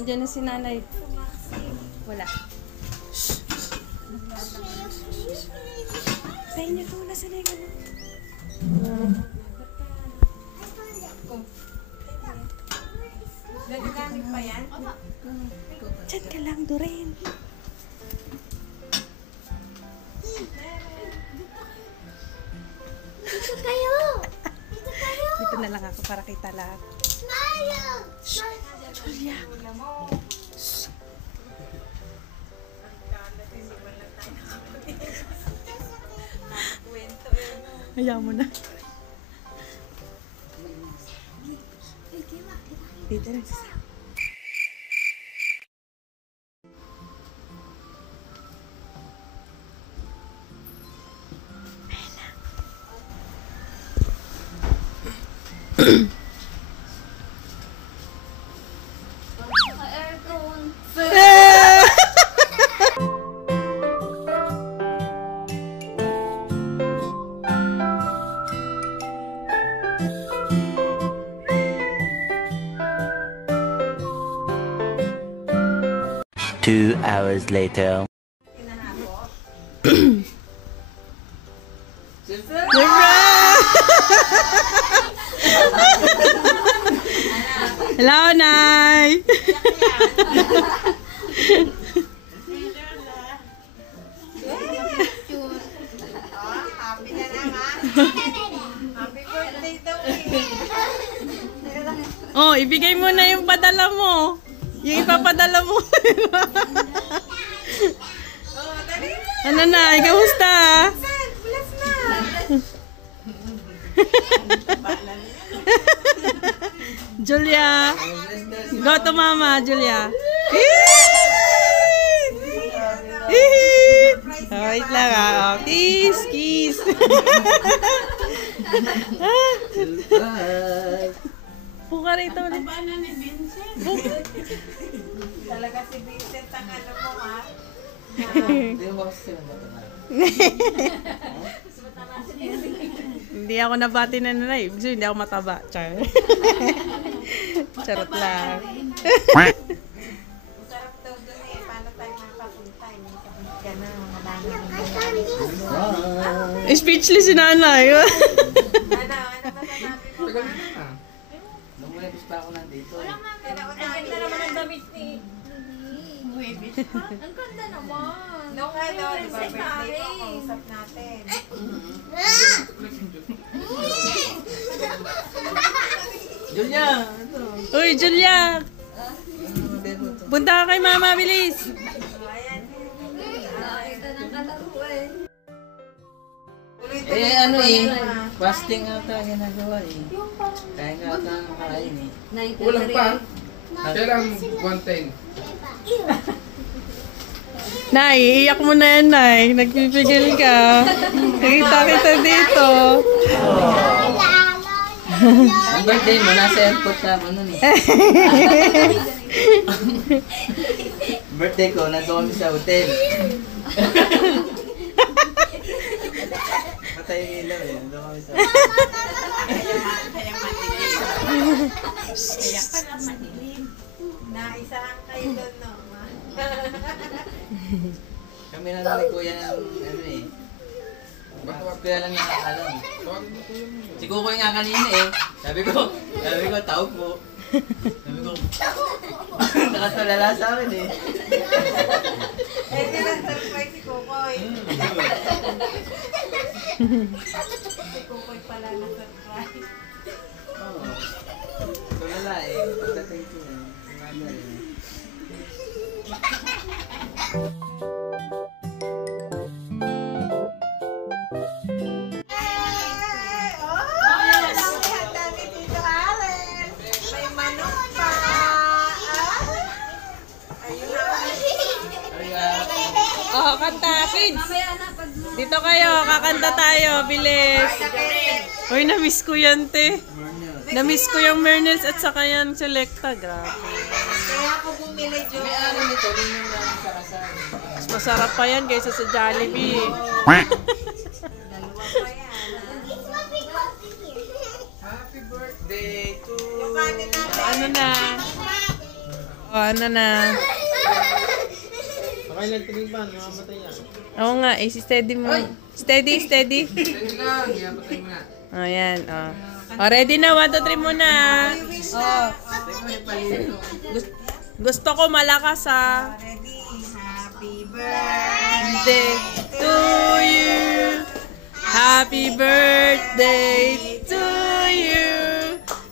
Nandiyan na si nanay. Wala. Pahin niyo ito. Nasaan na yung ano? Nagagamit pa yan? Diyan ka lang, Doreen. Dito kayo! Dito kayo! Dito na lang ako para kita lahat. Smile! Julia. Hayaan mo na. Dito lang sa Aircon! 2 hours later. Hello, Nay! Happy na naman. Happy birthday daw eh. Oh, ibigay mo na yung padala mo. Yung ipapadala mo. Oh, dali na. Ano na? Kamusta? Bless na. Julia. Go to mama, Julia. Oh, wait lang ah. Kiss, kiss. Puka rito ulit. Paano ni Vincent? Talaga si Vincent ang ano mo ha? Hindi ako nabati na nanay. Ibig sabihin, hindi ako mataba. Char. Charot lang. Sarap daw doon eh. Paano tayo makapunta? Yan na. Speechless si nanay. Ano ba sasabi mo ba? Nung may gusto ako nandito. Ang ganda naman ang damit ni Ang ganda naman! Nung ano, di ba birthday ko, kausap natin. Julia! Ito. Uy, Julia! Punta ka kay mama, bilis! Ayan. Nakakita ng kalaruan. Eh ano eh, fasting ata ginagawa eh. Kaya nga ata nakain eh. Kulang pa. Kailang 110. Nay, iiyak mo na yan, Nay. Nagpipigil ka. Nakita kita dito. Ang birthday mo, nasa airport ka ano eh. Birthday ko, nandun kami sa hotel. Patay yung ilaw eh, nandun kami sa hotel. Kaya madilim. Kaya pala madilim. Naisahan kayo doon, no? Kami na ni Kuya ng ano eh. Kuya lang nakakalam. Si Kukoy nga kanina eh. Sabi ko, tawag mo. Sabi ko, nakatulala sa akin eh. Eh, nila-surprise si Kukoy. Si Kukoy pala na-surprise. Oo. Tulala eh. Pagdating ko eh. Sumama eh. Oh, kanta, kids. Dito kayo, kakanta tayo, bilis. Uy, na-miss ko yan, te. Na-miss ko yung Mernels at saka yan Selecta, grabe. Kaya ako bumili, Jo. May ano nito, linong lang sa kasama. Mas masarap pa yan kaysa sa Jollibee. Dalawa pa yan. Happy birthday to Yung kanin natin. Ano na? ano na. Baka electric ban, mamamatay yan. Oo nga, eh, steady mo. Steady. Steady lang, iyapatay mo na. O, yan, o. O, ready na, 1, 2, 3 muna. O, gusto ko malakas, ha. Ready? Happy birthday Birthday to you. Happy birthday to you.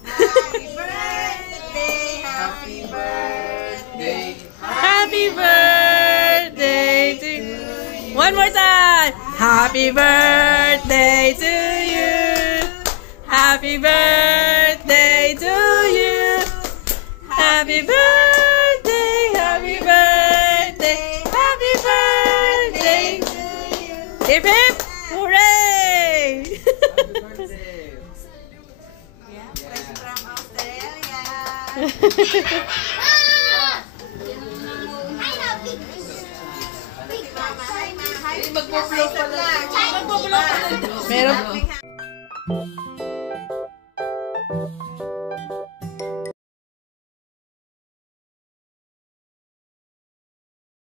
Happy birthday, happy birthday. Happy birthday to you. One more time. Happy birthday to you. Happy birthday to you. Happy birthday, happy birthday, happy birthday to you. Hip hip, hooray! Yeah, fresh from Australia. Hi, Mama. Hi, Mama. Hi, Magpo-flow pala. Meron.